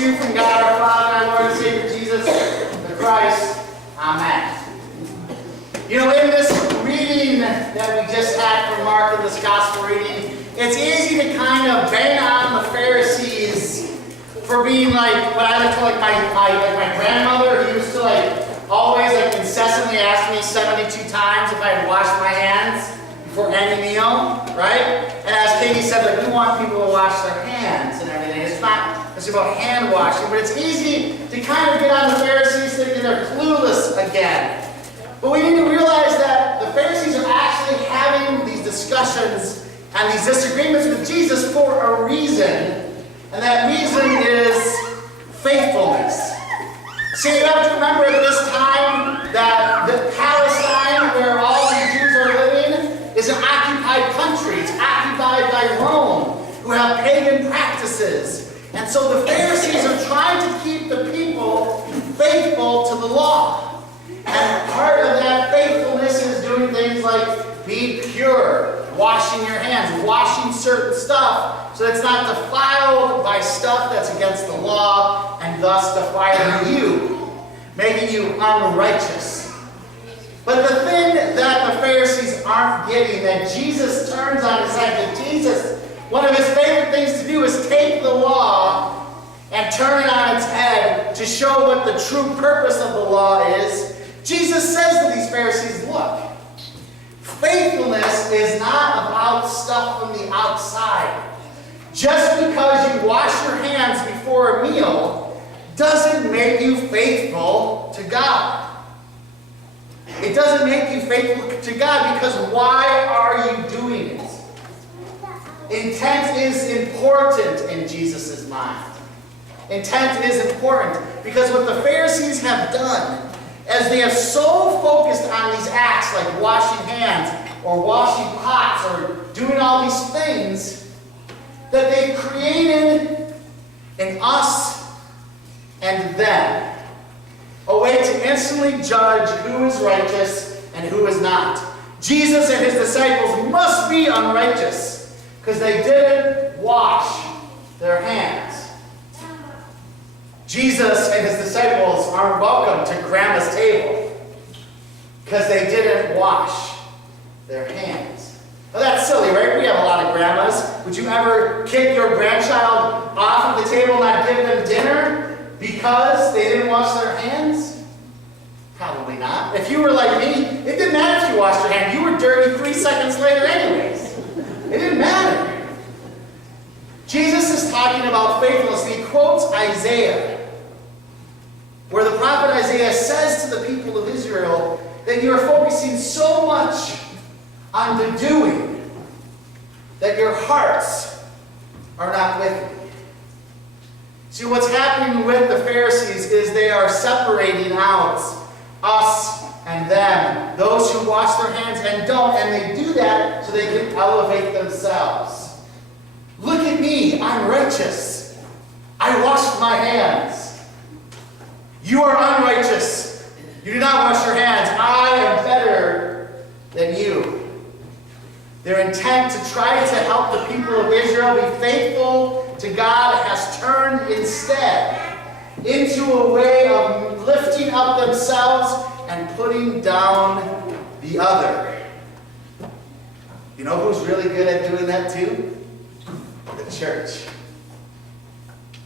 to you from God our Father, our Lord and Savior Jesus the Christ. Amen. You know, in this reading that we just had from Mark in this gospel reading, it's easy to kind of bang on the Pharisees for being like what I like to my grandmother, who used to always incessantly ask me 72 times if I had washed my hands before any meal, right? And as Katie said, we want people to wash their hands and everything. It's not just about hand washing, but it's easy to kind of get on the Pharisees thinking they're clueless again. But we need to realize that the Pharisees are actually having these discussions and these disagreements with Jesus for a reason, and that reason is faithfulness. See, you have to remember at this time that Palestine, where all the Jews are living, is an occupied country. It's occupied by Rome, who have pagan practices. And so the Pharisees are trying to keep the people faithful to the law. And part of that faithfulness is doing things like being pure, washing your hands, washing certain stuff so it's not defiled by stuff that's against the law and thus defiling you, making you unrighteous. But the thing that the Pharisees aren't getting, that Jesus turns on his head, that Jesus, one of his favorite things to do is take the law and turn it on its head to show what the true purpose of the law is. Jesus says to these Pharisees, look, faithfulness is not about stuff from the outside. Just because you wash your hands before a meal doesn't make you faithful to God. It doesn't make you faithful to God because why are you doing it? Intent is important in Jesus' mind. Intent is important because what the Pharisees have done, as they have so focused on these acts like washing hands or washing pots or doing all these things, that they've created an us and them. A way to instantly judge who is righteous and who is not. Jesus and his disciples must be unrighteous because they didn't wash their hands. Jesus and his disciples aren't welcome to Grandma's table because they didn't wash their hands. Well, that's silly, right? We have a lot of grandmas. Would you ever kick your grandchild off of the table and not give them dinner because they didn't wash their hands? Probably not. If you were like me, it didn't matter if you washed your hands. You were dirty 3 seconds later anyways. It didn't matter. Jesus is talking about faithfulness. He quotes Isaiah, where the prophet Isaiah says to the people of Israel that you are focusing so much on the doing that your hearts are not with me. See, what's happening with the Pharisees is they are separating out us and them, those who wash their hands and don't, and they do that so they can elevate themselves. Look at me, I'm righteous. I washed my hands. You are unrighteous. You do not wash your hands. I am better than you. Their intent to try to help the people of Israel be faithful to God has turned instead into a way of lifting up themselves and putting down the other. You know who's really good at doing that too? The church.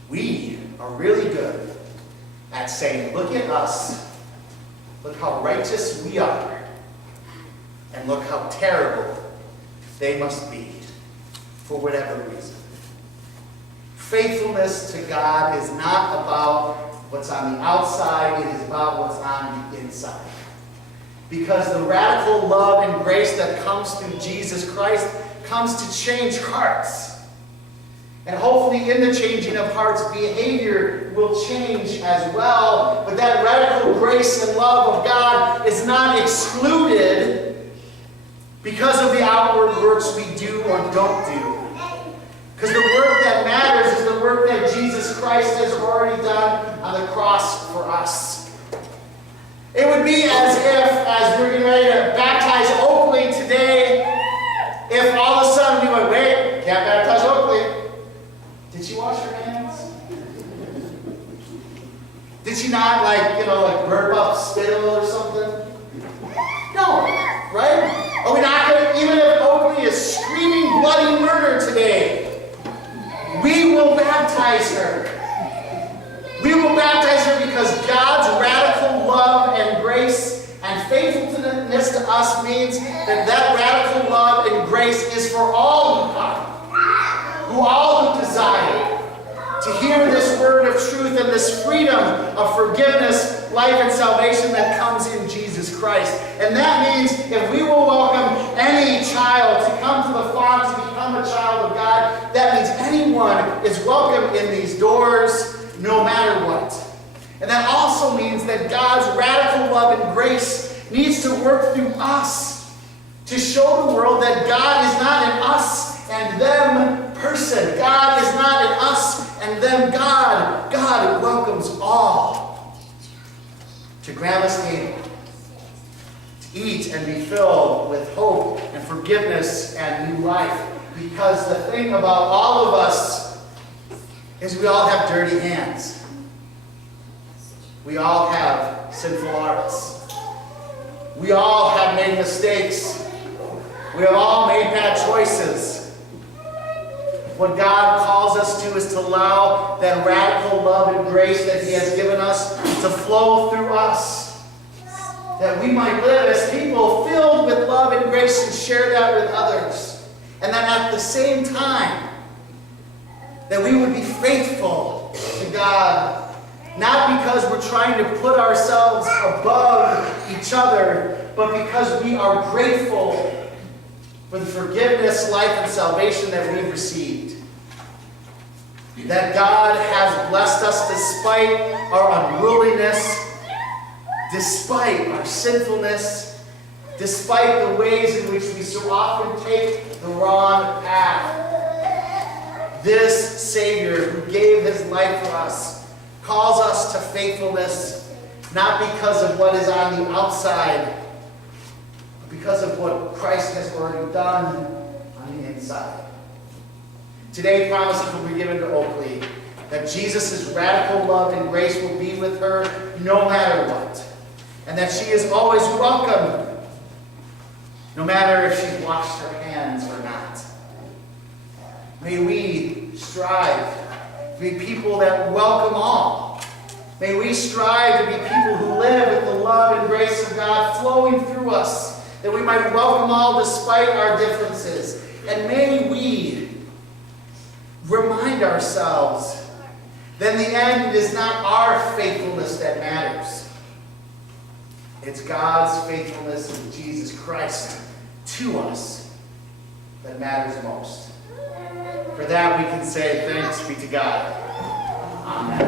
We are really good at saying, look at us. Look how righteous we are. And look how terrible they must be for whatever reason. Faithfulness to God is not about what's on the outside, it is about what's on the inside. Because the radical love and grace that comes through Jesus Christ comes to change hearts. And hopefully in the changing of hearts, behavior will change as well. But that radical grace and love of God is not excluded because of the outward works we do or don't do. Because the work that matters is the work that Jesus Christ has already done on the cross for us. It would be as if, as we're getting ready to baptize Oakley today, if all of a sudden we went, wait, can't baptize Oakley. Did she wash her hands? Did she not, like burp up spittle or something? No, right? Are we not going to, even if Oakley is screaming bloody murder today, we will baptize her. We will baptize her because God's radical love and grace and faithfulness to us means that radical love and grace is for all who come, all who desire to hear this word of truth and this freedom of forgiveness, life, and salvation that comes in Jesus Christ. And that means if we will welcome any child to come to the font to become a child of God, that means anyone is welcome in these doors, no matter what. And that also means that God's radical love and grace needs to work through us to show the world that God is not an us and them person. God is not an us and them God. God welcomes all to Grandma's table to eat and be filled with hope and forgiveness and new life. Because the thing about all of us is we all have dirty hands. We all have sinful hearts. We all have made mistakes. We have all made bad choices. What God calls us to is to allow that radical love and grace that He has given us to flow through us. That we might live as people filled with love and grace and share that with others. And that at the same time, that we would be faithful to God. Not because we're trying to put ourselves above each other, but because we are grateful for the forgiveness, life, and salvation that we've received. That God has blessed us despite our unruliness, despite our sinfulness, despite the ways in which we so often take the wrong path. This Savior who gave His life for us calls us to faithfulness, not because of what is on the outside, but because of what Christ has already done on the inside. Today, promises will be given to Oakley that Jesus' radical love and grace will be with her no matter what, and that she is always welcome, no matter if she's washed her hands or not. May we strive to be people that welcome all. May we strive to be people who live with the love and grace of God flowing through us, that we might welcome all despite our differences. And may we remind ourselves that in the end it is not our faithfulness that matters. It's God's faithfulness in Jesus Christ to us that matters most. For that we can say thanks be to God. Amen.